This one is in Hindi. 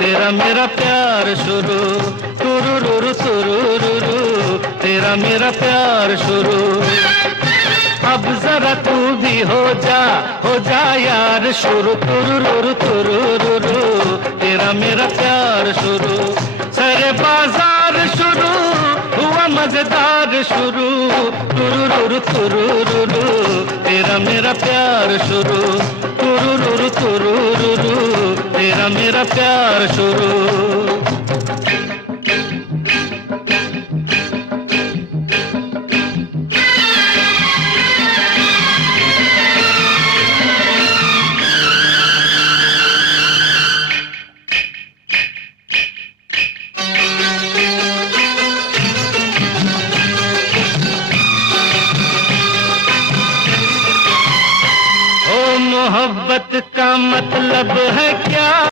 तेरा मेरा प्यार शुरू, तुरुरुरु तुरुरुरु, तेरा मेरा प्यार शुरू। अब जरा तू भी हो जा यार शुरू, तुरुरुरु तुरुरुरु, तेरा मेरा प्यार शुरू। सारे बाजार शुरू हुआ मजेदार शुरू, तुरुरुरु तुरुरुरु, तेरा मेरा प्यार शुरू, तुरुरुरु तुरुरुरु, तेरा मेरा प्यार शुरू।